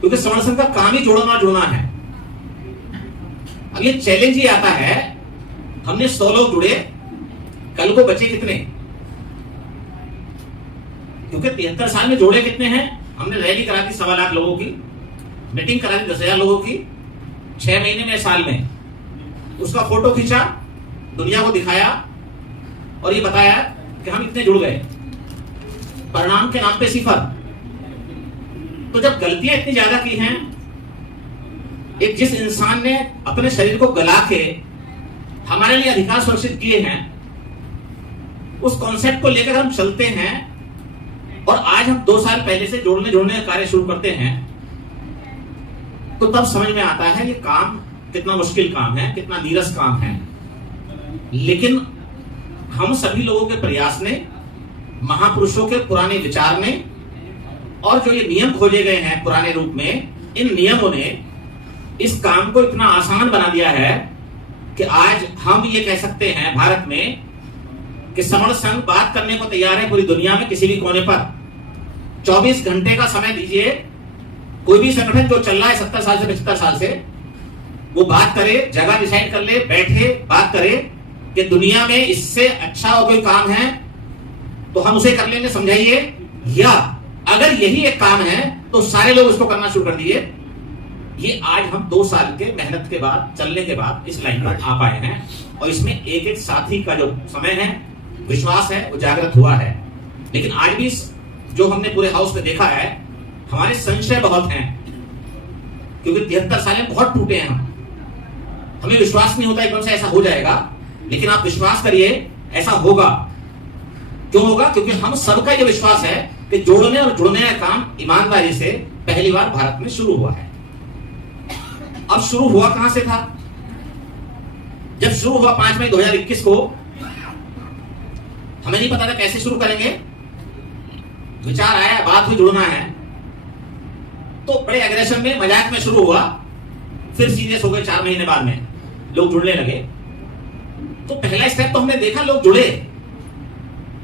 क्योंकि सवर्ण संघ का काम ही जोड़ना जुड़ना है। अब ये चैलेंज ही आता है, हमने 100 लोग जुड़े, कल को बचे कितने? क्योंकि 73 साल में जोड़े कितने हैं? हमने रैली करा दी 1.25 लाख लोगों की, मीटिंग करा दी 10,000 लोगों की, 6 महीने में, साल में। उसका फोटो खींचा, दुनिया को दिखाया और ये बताया कि हम इतने जुड़ गए। परिणाम के नाम पे 0। तो जब गलतियां इतनी ज्यादा की हैं, एक जिस इंसान ने अपने शरीर को गला के हमारे लिए अधिकार सुरक्षित किए हैं, उस कॉन्सेप्ट को लेकर हम चलते हैं और आज हम 2 साल पहले से जोड़ने का कार्य शुरू करते हैं, तो तब समझ में आता है ये काम कितना मुश्किल काम है, कितना नीरस काम है। लेकिन हम सभी लोगों के प्रयास ने, महापुरुषों के पुराने विचार ने और जो ये नियम खोजे गए हैं पुराने रूप में, इन नियमों ने इस काम को इतना आसान बना दिया है कि आज हम ये कह सकते हैं भारत में कि सवर्ण संघ बात करने को तैयार है पूरी दुनिया में किसी भी कोने पर। 24 घंटे का समय दीजिए, कोई भी संगठन जो चल रहा है 70 साल से 75 साल से, वो बात करे, जगह डिसाइड कर ले, बैठे बात करे कि दुनिया में इससे अच्छा और कोई काम है तो हम उसे कर लेंगे, समझाइए। या अगर यही एक काम है तो सारे लोग उसको करना शुरू कर दिए। ये आज हम 2 साल के मेहनत के बाद, चलने के बाद इस लाइन पर आ पाए हैं और इसमें एक एक साथी का जो समय है, विश्वास है, वो जागृत हुआ है। लेकिन आज भी जो हमने पूरे हाउस में देखा है, हमारे संशय बहुत हैं, क्योंकि 73 साल में बहुत टूटे हैं हम। हमें विश्वास नहीं होता एकदम से ऐसा हो जाएगा, लेकिन आप विश्वास करिए ऐसा होगा। क्यों होगा? क्योंकि हम सबका ये विश्वास है कि जोड़ने और जुड़ने का काम ईमानदारी से पहली बार भारत में शुरू हुआ है। अब शुरू हुआ कहां से था? जब शुरू हुआ 5 मई 2021 को, हमें नहीं पता था कैसे शुरू करेंगे। विचार आया, बात हुई, जुड़ना है, तो बड़े एग्रेशन में, मजाक में शुरू हुआ, फिर सीरियस हो गए। 4 महीने बाद में लोग जुड़ने लगे। तो पहला स्टेप तो हमने देखा, लोग जुड़े,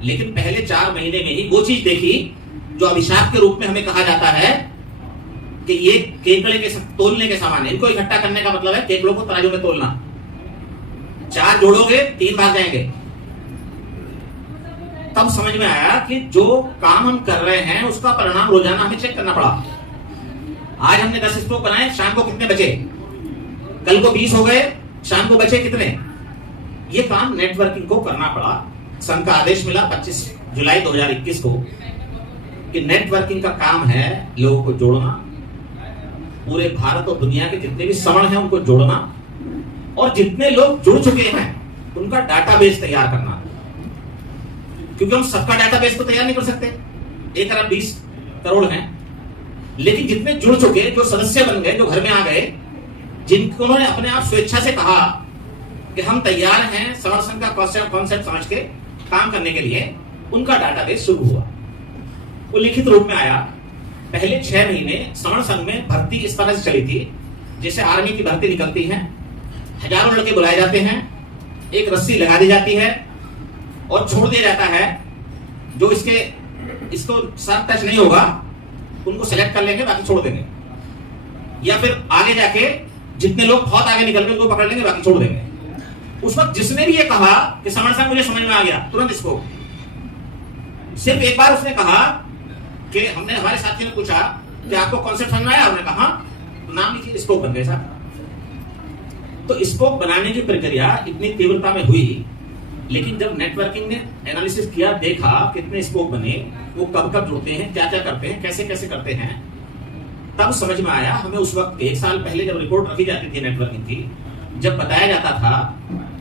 लेकिन पहले 4 महीने में ही वो चीज देखी जो अभिशाप के रूप में हमें कहा जाता है कि ये केकड़े के तोलने के समान है। इनको इकट्ठा करने का मतलब है केकड़ों को तराजू में तोलना। 4 जोड़ोगे 3 भाग जाएंगे। तब समझ में आया कि जो काम हम कर रहे हैं उसका परिणाम रोजाना हमें चेक करना पड़ा। आज हमने 10 स्ट्रोक बनाए, शाम को कितने बचे? कल को 20 हो गए, शाम को बचे कितने? ये काम नेटवर्किंग को करना पड़ा। संघ का आदेश मिला 25 जुलाई 2021 को कि नेटवर्किंग का काम है लोगों को जोड़ना, पूरे भारत और दुनिया के जितने भी सवर्ण हैं उनको जोड़ना, और जितने लोग जुड़ चुके हैं उनका डाटाबेस तैयार करना। क्योंकि हम सबका डाटाबेस तो तैयार नहीं कर सकते, 1 अरब 20 करोड़ हैं, लेकिन जितने जुड़ चुके, जो सदस्य बन गए, जो घर में आ गए, जिनको उन्होंने अपने आप स्वेच्छा से कहा कि हम तैयार हैं सवर्ण संघ का कॉन्सेप्ट समझ के काम करने के लिए, उनका डाटाबेस शुरू हुआ। वो लिखित रूप में आया। पहले 6 महीने सवर्ण संघ में भर्ती इस तरह से चली थी जैसे आर्मी की भर्ती निकलती है। हजारों लड़के बुलाए जाते हैं, एक रस्सी लगा दी जाती है और छोड़ दिया जाता है। जो इसको साथ टच नहीं होगा उनको सेलेक्ट कर लेंगे, बाकी छोड़ देंगे। या फिर आगे जाके जितने लोग बहुत आगे निकल गए उनको पकड़ लेंगे, बाकी छोड़ देंगे। उस वक्त जिसने भी ये कहा कि सवर्ण संघ मुझे समझ में आ गया, तुरंत इसको, सिर्फ एक बार उसने कहा कि हमने, हमारे साथियों ने पूछा कि आपको कॉन्सेप्ट समझ में आया? हमने कहा तो नाम लिखिए, स्कोप बन गए साहब। तो स्कोप बनाने की प्रक्रिया इतनी तीव्रता में हुई, लेकिन जब नेटवर्किंग ने एनालिसिस किया, देखा कितने स्कोप बने, वो कब कब जुड़ते हैं, क्या क्या करते हैं, कैसे कैसे करते हैं, तब समझ में आया। हमें उस वक्त 1 साल पहले जब रिपोर्ट रखी जाती थी नेटवर्किंग की, जब बताया जाता था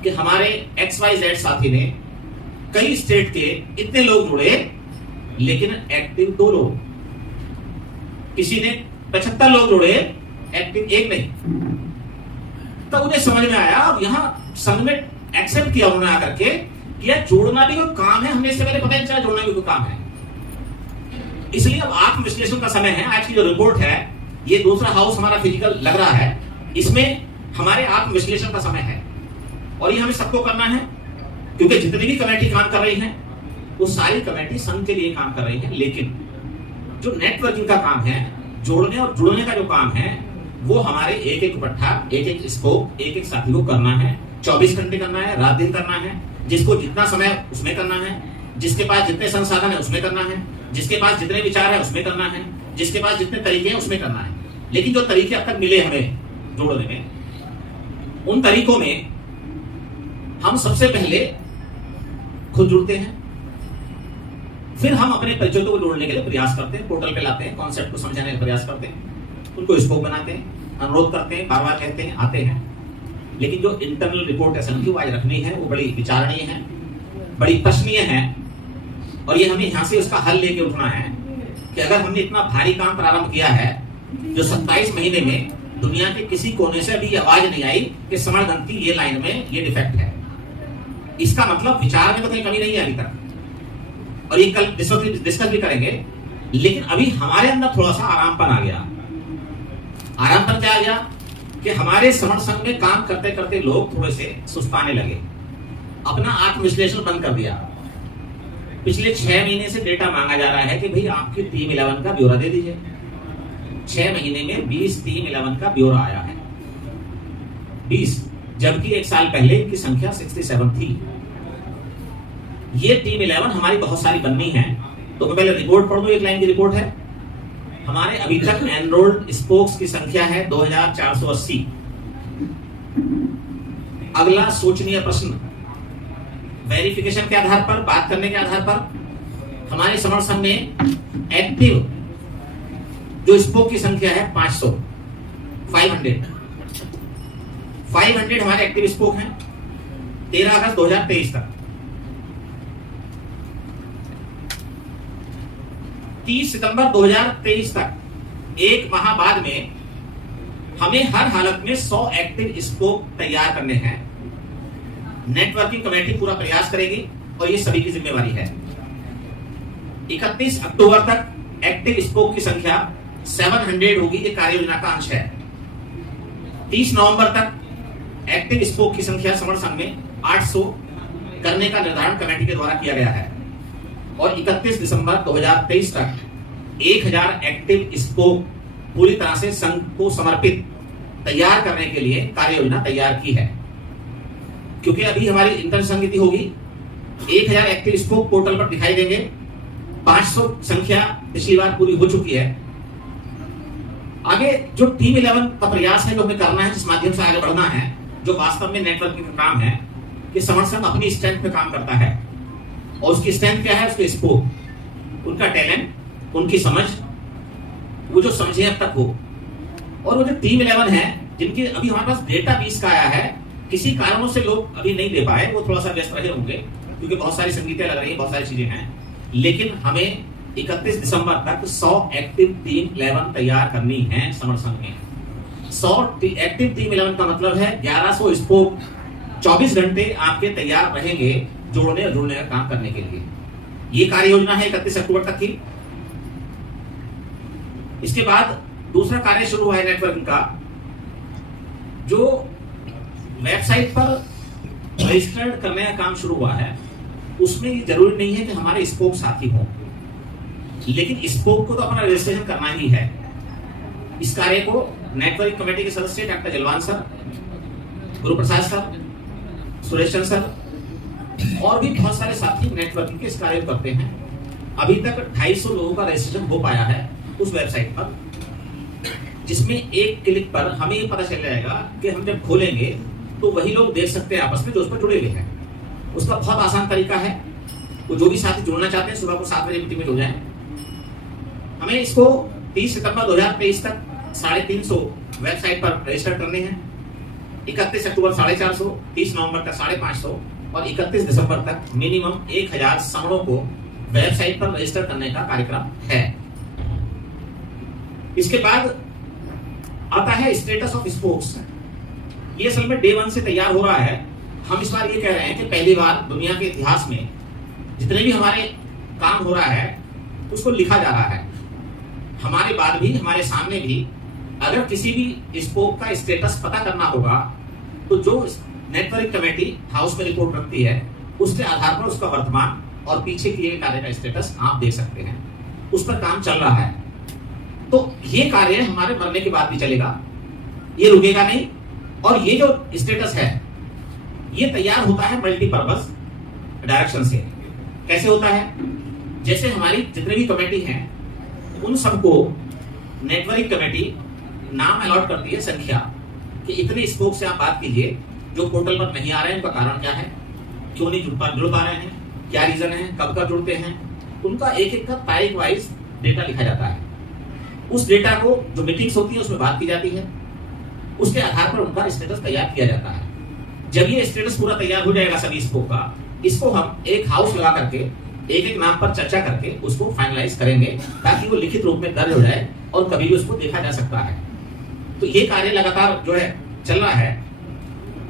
कि हमारे XYZ साथी ने कई स्टेट के इतने लोग जुड़े, लेकिन एक्टिव 2 लोग, किसी ने 75 लोग जुड़े, एक्टिव 1 नहीं। तब उन्हें समझ में आया और यहां संघ में एक्सेप्ट किया उन्होंने आकर के कि यार जोड़ना भी कोई काम है। हमने इससे पहले पता नहीं चला जोड़ना भी कोई काम है। इसलिए अब आत्मविश्लेषण का समय है। आज की जो रिपोर्ट है, ये दूसरा हाउस हमारा फिजिकल लग रहा है, इसमें हमारे आत्मविश्लेषण का समय है और ये हमें सबको करना है, क्योंकि जितनी भी कमेटी काम कर रही है वो सारी कमेटी संघ के लिए काम कर रही है। लेकिन जो नेटवर्किंग का काम है, जोड़ने और जुड़ने का जो काम है वो हमारे एक एक पट्टा, एक एक स्पोक, एक एक साथी को करना है। 24 घंटे करना है, रात दिन करना है। जिसको जितना समय उसमें करना है, जिसके पास जितने संसाधन है उसमें करना है, जिसके पास जितने विचार है उसमें करना है, जिसके पास जितने तरीके हैं उसमें करना है। लेकिन जो तरीके अब तक मिले हमें जोड़ने में, उन तरीकों में हम सबसे पहले खुद जुड़ते हैं, फिर हम अपने परिचितों को जोड़ने के लिए प्रयास करते हैं, पोर्टल पे लाते हैं, कॉन्सेप्ट को समझाने का प्रयास करते हैं, उनको स्कोप बनाते हैं, अनुरोध करते हैं, बार बार कहते हैं, आते हैं। लेकिन जो इंटरनल रिपोर्ट असेंबली आज रखनी है वो बड़ी विचारणीय है, बड़ी प्रश्नीय है। और ये हमें यहाँ से उसका हल लेके उठना है कि अगर हमने इतना भारी काम प्रारंभ किया है, जो 27 महीने में दुनिया के किसी कोने से अभी आवाज नहीं आई कि समरदंत की ये लाइन में ये डिफेक्ट है, इसका मतलब विचार में तो कहीं कमी नहीं है अभी तक। और ये कल डिस्कस भी करेंगे। लेकिन अभी हमारे अंदर थोड़ा सा आरामपन आ गया। आरामपन क्या आ गया कि हमारे समर संघ में काम करते करते लोग थोड़े से सुस्ताने लगे, अपना आत्मविश्लेषण बंद कर दिया। पिछले 6 महीने से डेटा मांगा जा रहा है कि भाई आपकी टीम 11 का ब्यौरा दे दीजिए। 6 महीने में 20 टीम 11 का ब्यौरा आया है, 20, जबकि एक साल पहले इनकी संख्या 67 थी। ये टीम 11 हमारी बहुत सारी बननी है। तो मैं पहले रिपोर्ट पढ़ दूं, एक लाइन की रिपोर्ट है। हमारे अभी तक एनरोल्ड स्पोक्स की संख्या है 2480। अगला सोचनीय प्रश्न, वेरिफिकेशन के आधार पर, बात करने के आधार पर हमारे समर संघ में एक्टिव जो स्पोक की संख्या है 500, 500 हमारे एक्टिव स्पोक हैं 13 अगस्त 2023 तक। 30 सितंबर 2023 तक, एक माह बाद में हमें हर हालत में 100 एक्टिव स्पोक तैयार करने हैं। नेटवर्किंग कमेटी पूरा प्रयास करेगी और ये सभी की जिम्मेवारी है। 31 अक्टूबर तक एक्टिव स्पोक की संख्या 700 होगी, ये कार्य योजना का अंश है। 30 नवंबर तक एक्टिव स्पोक की संख्या समर संघ में 800 करने का निर्धारण कमेटी के द्वारा किया गया है। और 31 दिसंबर 2023 तक 1000 एक्टिव स्पोक पूरी तरह से संघ को समर्पित तैयार करने के लिए कार्य योजना तैयार की है। क्योंकि अभी हमारी इंटर संगति होगी, 1000 एक्टिव स्पोक पोर्टल पर दिखाई देंगे। 500 संख्या पिछली बार पूरी हो चुकी है। आगे जो टीम 11 का प्रयास है, जो हमें करना है, जिस माध्यम से आगे बढ़ना है, जो वास्तव में नेटवर्किंग का काम है, कि समर संघ अपनी स्ट्रेंथ पे काम करता है। और उसकी स्ट्रेंथ क्या है? उसके स्कोप, उनका टैलेंट, उनकी समझ, वो जो समझे अब तक हो। और वो जो टीम 11 है, जिनके अभी हमारे पास डेटा 20 का आया है, किसी कारणों से लोग अभी नहीं दे पाए, वो थोड़ा सा व्यस्त रहे होंगे क्योंकि बहुत सारी संगीतें लग रही है, बहुत सारी चीजें हैं। लेकिन हमें 31 दिसंबर तक 100 एक्टिव टीम 11 तैयार करनी है समर संघ में। 100 एक्टिव टीम 11 का मतलब है 1100 स्पोक 24 घंटे आपके तैयार रहेंगे जोड़ने और जुड़ने का काम करने के लिए। ये कार्य योजना है 31 अक्टूबर तक की। इसके बाद दूसरा कार्य शुरू हुआ है नेटवर्किंग का। जो वेबसाइट पर रजिस्टर्ड करने का काम शुरू हुआ है, उसमें ये जरूरी नहीं है कि हमारे स्पोक साथी हों, लेकिन स्पोक को तो अपना रजिस्ट्रेशन करना ही है। इस कार्य को नेटवर्किंग कमेटी के सदस्य doctor Jalwan sir, Guru Prasad sir, Suresh sir और भी बहुत सारे साथी नेटवर्किंग के इस कार्य को करते हैं। अभी तक 250 लोगों का रजिस्ट्रेशन हो पाया है उस वेबसाइट पर, जिसमें एक क्लिक पर हमें ये पता चल जाएगा कि हम जब खोलेंगे तो वही लोग देख सकते हैं आपस में जो उस पर जुड़े हुए हैं। उसका बहुत आसान तरीका है। वो जो भी साथी जुड़ना चाहते हैं सुबह को 7 बजे मीटिंग में जुड़ जाएं। हमें इसको 30 सितंबर 2023 तक 350 वेबसाइट पर रजिस्टर करने हैं। 31 अक्टूबर 450, 30 नवंबर तक 550 और 31 दिसंबर तक मिनिमम 1000 समरों को वेबसाइट पर रजिस्टर करने का कार्यक्रम है। इसके बाद आता है स्टेटस ऑफ स्पोक्स। ये असल में डे 1 से तैयार हो रहा है। हम इस बार ये कह रहे हैं कि पहली बार दुनिया के इतिहास में जितने भी हमारे काम हो रहा है उसको लिखा जा रहा है। हमारे बाद भी, हमारे सामने भी अगर किसी भी स्पोक का स्टेटस पता करना होगा तो जो नेटवर्क कमेटी हाउस में रिपोर्ट रखती है उसके आधार पर उसका वर्तमान और पीछे किए गए कार्य का स्टेटस आप देख सकते हैं। उस पर काम चल रहा है। तो ये कार्य हमारे मरने के बाद भी चलेगा, ये रुकेगा नहीं। और ये जो स्टेटस है ये तैयार होता है मल्टीपर्पज डायरेक्शन से। कैसे होता है? जैसे हमारी जितने भी कमेटी हैं उन सबको नेटवर्क कमेटी नाम अलॉट करती है, संख्या कि इतने स्पोक से आप बात कीजिए जो पोर्टल पर नहीं आ रहे हैं, उनका कारण क्या है, क्यों नहीं जुड़ पा रहे हैं, क्या रीजन है, कब कब जुड़ते हैं, उनका एक एक का तारीख वाइज डेटा लिखा जाता है। उस डेटा को जो मीटिंग्स होती है उसमें बात की जाती है, उसके आधार पर उनका स्टेटस तैयार किया जाता है। जब ये स्टेटस पूरा तैयार हो जाएगा सभी स्पोक का, इसको हम एक हाउस लगा करके एक एक नाम पर चर्चा करके उसको फाइनलाइज करेंगे ताकि वो लिखित रूप में दर्ज हो जाए और कभी भी उसको देखा जा सकता है। तो ये कार्य लगातार जो है चल रहा है।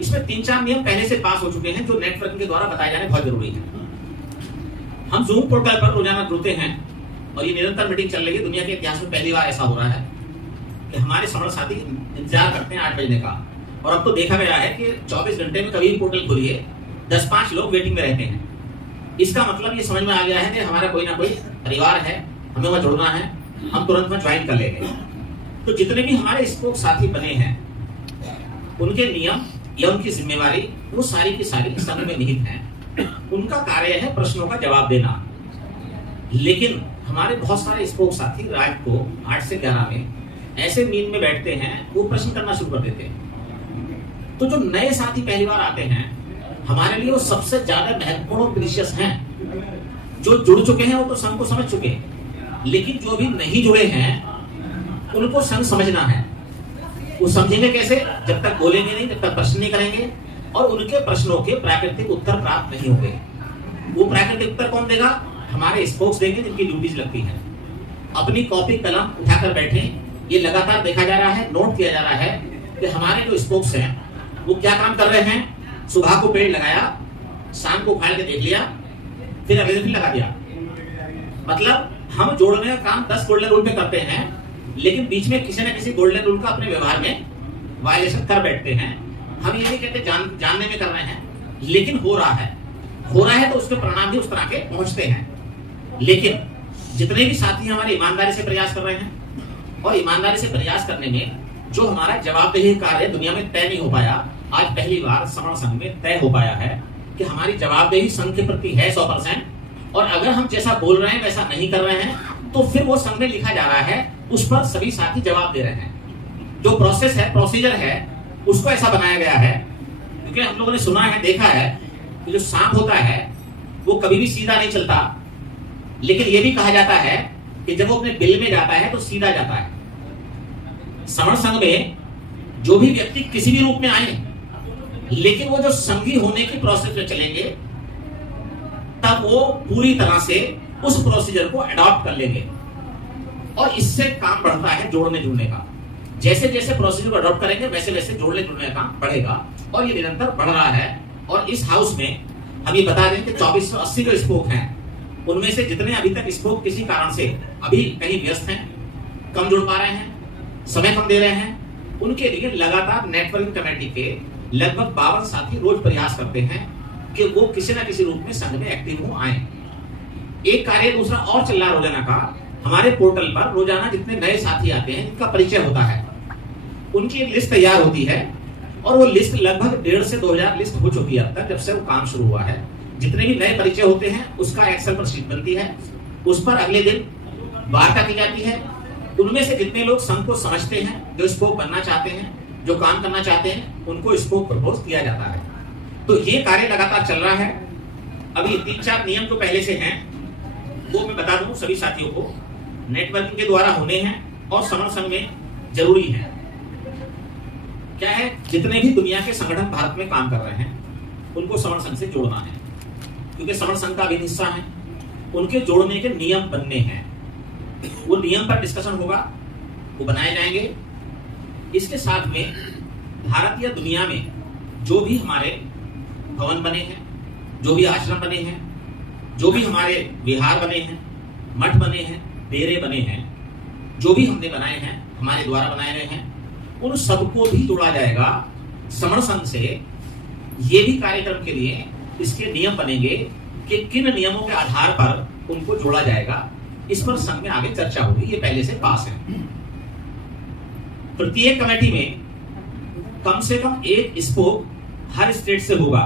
इसमें 3-4 नियम पहले से पास हो चुके हैं जो नेटवर्किंग के द्वारा बताए जाने बहुत जरूरी है। हम जूम पोर्टल पर रोजाना जुड़ते हैं और ये निरंतर मीटिंग चल रही है। दुनिया के इतिहास में पहली बार ऐसा हो रहा है कि हमारे समर साथी इंतजार करते हैं 8 बजने का, और अब तो देखा गया है कि 24 घंटे में कभी भी पोर्टल खोलिए 10-5 लोग वेटिंग में रहते हैं। इसका मतलब ये समझ में आ गया है कि हमारा कोई ना कोई परिवार है, हमें वहां जुड़ना है, हम तुरंत में ज्वाइन कर लेंगे। तो जितने भी हमारे स्पोक साथी बने हैं उनके नियम या उनकी जिम्मेवारी वो सारी की सारी संघ में निहित हैं। उनका कार्य है प्रश्नों का जवाब देना। लेकिन हमारे बहुत सारे स्पोक साथी रात को 8 से 11 में ऐसे नींद में बैठते हैं वो प्रश्न करना शुरू कर देते हैं। तो जो नए साथी पहली बार आते हैं हमारे लिए वो सबसे ज्यादा महत्वपूर्ण और प्रीशियस हैं। जो जुड़ चुके हैं वो तो संघ को समझ चुके हैं, लेकिन जो भी नहीं जुड़े हैं उनको संघ समझना है। वो समझेंगे कैसे? जब तक बोलेंगे नहीं, जब तक प्रश्न नहीं करेंगे और उनके प्रश्नों के प्राकृतिक उत्तर प्राप्त नहीं होंगे। वो प्राकृतिक उत्तर कौन देगा? हमारे स्पोक्स देंगे जिनकी ड्यूटीज लगती है। अपनी कॉपी कलम उठाकर बैठे, ये लगातार देखा जा रहा है, नोट किया जा रहा है कि हमारे जो स्पोक्स हैं वो क्या काम कर रहे हैं। सुबह को पेड़ लगाया, शाम को उखाड़ के देख लिया, फिर अगले दिन लगा दिया। मतलब हम जोड़ने का काम 10 गोल्डन रूल पे करते हैं, लेकिन बीच में किसी न किसी गोल्डन रूल का अपने व्यवहार में वायलेशन कर बैठते हैं। हम ये नहीं कहते जानने में कर रहे हैं, लेकिन हो रहा है तो उसके परिणाम भी उस तरह के पहुंचते हैं। लेकिन जितने भी साथी हमारे ईमानदारी से प्रयास कर रहे हैं और ईमानदारी से प्रयास करने में जो हमारा जवाबदेही कार्य दुनिया में तय नहीं हो पाया, आज पहली बार समर संघ में तय हो पाया है कि हमारी जवाबदेही संघ के प्रति है 100%। और अगर हम जैसा बोल रहे हैं वैसा नहीं कर रहे हैं तो फिर वो संघ में लिखा जा रहा है, उस पर सभी साथी जवाब दे रहे हैं। जो प्रोसेस है, प्रोसीजर है, उसको ऐसा बनाया गया है क्योंकि हम लोगों ने सुना है, देखा है कि जो सांप होता है वो कभी भी सीधा नहीं चलता, लेकिन ये भी कहा जाता है कि जब वो अपने बिल में जाता है तो सीधा जाता है। समर संघ में जो भी व्यक्ति किसी भी रूप में आए, लेकिन वो जो संघी होने की प्रोसेस में चलेंगे तब वो पूरी तरह से उस प्रोसीजर को अडॉप्ट कर लेंगे और इससे काम बढ़ता है जोड़ने जुड़ने का। जैसे जैसे प्रोसीजर को अडॉप्ट करेंगे वैसे वैसे जोड़ने जुड़ने का काम बढ़ेगा और ये निरंतर बढ़ रहा है। और इस हाउस में हम ये बता दें कि 2480 जो स्पोक हैं उनमें से जितने अभी तक स्पोक किसी कारण से अभी कहीं व्यस्त हैं, कम जुड़ पा रहे हैं, समय कम दे रहे हैं, उनके लिए लगातार नेटवर्किंग कमेटी के लगभग 52 साथी रोज प्रयास करते हैं कि वो किसी न किसी रूप में संघ में एक्टिव हो आए। एक कार्य दूसरा और चल रहा है रोजाना का। हमारे पोर्टल पर रोजाना जितने नए साथी आते हैं जिनका परिचय होता है उनकी एक लिस्ट तैयार होती है और वो लिस्ट लगभग 1,500 से 2,000 लिस्ट हो चुकी है अब तक, जब से वो काम शुरू हुआ है। जितने भी नए परिचय होते हैं उसका एक्सेल पर शीट बनती है, उस पर अगले दिन वार्ता की जाती है। उनमें से जितने लोग संघ को समझते हैं, जो स्पोक बनना चाहते हैं, जो काम करना चाहते हैं, उनको स्पोक प्रपोज किया जाता है। तो ये कार्य लगातार चल रहा है। अभी 3-4 नियम जो पहले से हैं वो मैं बता दूं सभी साथियों को, नेटवर्किंग के द्वारा होने हैं और समर संघ में जरूरी है। क्या है? जितने भी दुनिया के संगठन भारत में काम कर रहे हैं उनको समर संघ से जोड़ना है, क्योंकि समर संघ का भी हिस्सा है। उनके जोड़ने के नियम बनने हैं, वो नियम पर डिस्कशन होगा, वो बनाए जाएंगे। इसके साथ में भारत या दुनिया में जो भी हमारे भवन बने हैं, जो भी आश्रम बने हैं, जो भी हमारे विहार बने हैं, मठ बने हैं, डेरे बने हैं, जो भी हमने बनाए हैं, हमारे द्वारा बनाए गए हैं, उन सबको भी जोड़ा जाएगा समर संघ से। ये भी कार्यक्रम के लिए इसके नियम बनेंगे कि किन नियमों के आधार पर उनको जोड़ा जाएगा। इस पर संघ में आगे चर्चा होगी, ये पहले से पास है। प्रत्येक कमेटी में कम से कम एक स्पोक हर स्टेट से होगा।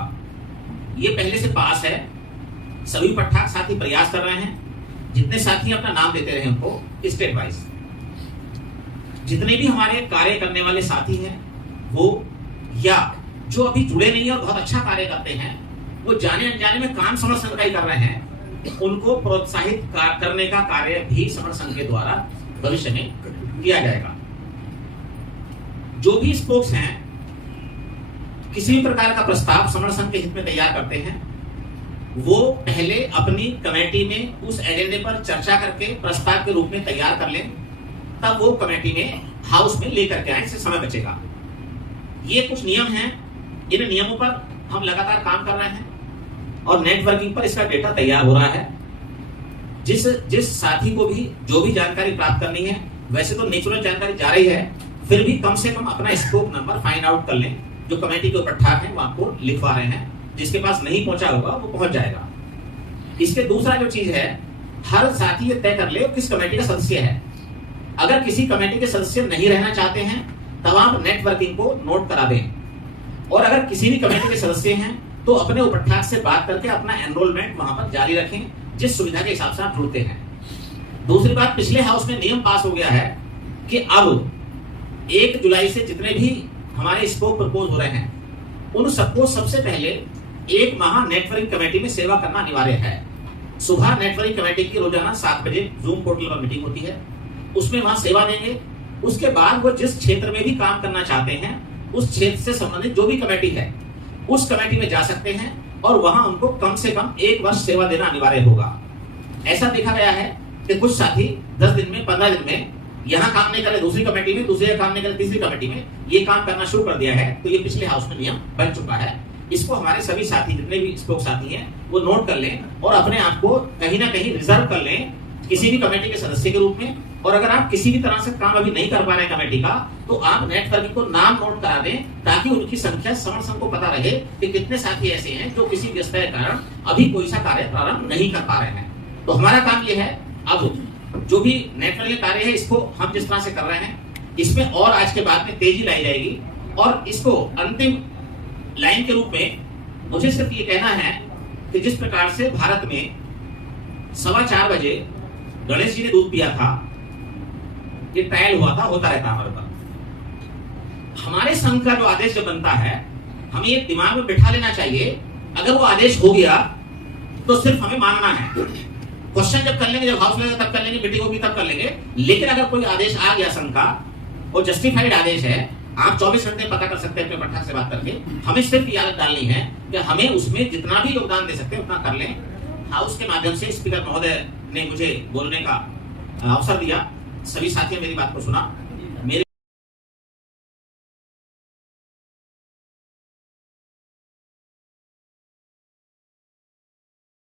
ये पहले से पास है। सभी पट्टाक साथी प्रयास कर रहे हैं। जितने साथी अपना नाम देते रहे उनको स्टेट वाइज। जितने भी हमारे कार्य करने वाले साथी हैं वो या जो अभी जुड़े नहीं है और बहुत अच्छा कार्य करते हैं, वो जाने अनजाने में काम समर संघ का ही कर रहे हैं, उनको प्रोत्साहित करने का कार्य भी समर संघ के द्वारा भविष्य में किया जाएगा। जो भी स्पोक्स हैं किसी भी प्रकार का प्रस्ताव समर संघ के हित में तैयार करते हैं, वो पहले अपनी कमेटी में उस एजेंडे पर चर्चा करके प्रस्ताव के रूप में तैयार कर लें, तब वो कमेटी में हाउस में लेकर के आए, इससे समय बचेगा। ये कुछ नियम हैं, इन नियमों पर हम लगातार काम कर रहे हैं और नेटवर्किंग पर इसका डेटा तैयार हो रहा है। जिस साथी को भी जो भी जानकारी प्राप्त करनी है, वैसे तो नेचुरल जानकारी जा रही है, फिर भी कम से कम अपना स्कोप नंबर फाइंड आउट कर लें। जो कमेटी के ऊपर ठाक है वो आपको लिखवा रहे हैं, जिसके पास नहीं पहुंचा होगा वो पहुंच जाएगा। इसके दूसरा जो चीज है, हर साथी ये तय कर ले किस कमेटी का सदस्य है। अगर किसी कमेटी के सदस्य नहीं रहना चाहते हैं तब आप नेटवर्किंग को नोट करा दें, और अगर किसी भी कमेटी के सदस्य हैं तो अपने उपठाक से बात करके अपना एनरोलमेंट वहां पर जारी रखें, जिस सुविधा के हिसाब से आप जुड़ते हैं। दूसरी बात, पिछले हाउस में नियम पास हो गया है कि अब 1 जुलाई से जितने भी हमारे स्कोप प्रपोज हो रहे हैं उन सबको सबसे पहले 1 माह नेटवर्किंग कमेटी में सेवा करना अनिवार्य है। सुबह नेटवर्किंग कमेटी की रोजाना 7 बजे जूम पोर्टल पर मीटिंग होती है, उसमें वहां सेवा देंगे। उसके बाद वो जिस क्षेत्र में भी काम करना चाहते हैं उस क्षेत्र से संबंधित जो भी कमेटी है उस कमेटी में जा सकते हैं और वहां उनको कम से कम 1 वर्ष सेवा देना अनिवार्य होगा। ऐसा देखा गया है कि कुछ साथी 10 दिन में 15 दिन में यहाँ काम नहीं करे दूसरी कमेटी में, दूसरे काम नहीं करे तीसरी कमेटी में, ये काम करना शुरू कर दिया है। तो ये पिछले हाउस में नियम बन चुका है। इसको हमारे सभी साथी जितने भी स्पोक साथी हैं वो नोट कर लें और अपने आप को कहीं ना कहीं रिजर्व कर लें किसी भी कमेटी के सदस्य के रूप में। और अगर आप किसी भी तरह से काम अभी नहीं कर पा रहे हैं कमेटी का, तो आप नेटवर्किंग को नाम नोट करा दें ताकि उनकी संख्या समर संघ को पता रहे कि कितने साथी ऐसे हैं जो किसी व्यस्तता के कारण अभी कोई सा कार्य प्रारंभ नहीं कर पा रहे हैं। तो हमारा काम यह है, अब जो भी नेटवर्किंग कार्य है इसको हम जिस तरह से कर रहे हैं इसमें और आज के बाद में तेजी लाई जाएगी। और इसको अंतिम लाइन के रूप में मुझे सिर्फ ये कहना है कि जिस प्रकार से भारत में 4:15 बजे गणेश जी ने दूध पिया था, ये ट्रायल हुआ था, होता रहता हमारे पास। हमारे संघ का जो आदेश जब बनता है हमें ये दिमाग में बिठा लेना चाहिए, अगर वो आदेश हो गया तो सिर्फ हमें मानना है। क्वेश्चन जब कर लेंगे, जब हाउस लगेगा तब कर लेंगे, मीटिंग होगी तब कर लेंगे। लेकिन अगर कोई आदेश आ गया संघ का और जस्टिफाइड आदेश है, आप 24 घंटे पता कर सकते हैं अपने पट्टा से बात करके। हमें सिर्फ ये आदत डालनी है कि हमें उसमें जितना भी योगदान दे सकते हैं उतना कर लें। हाउस के माध्यम से स्पीकर महोदय ने मुझे बोलने का अवसर दिया, सभी साथियों मेरी बात को सुना।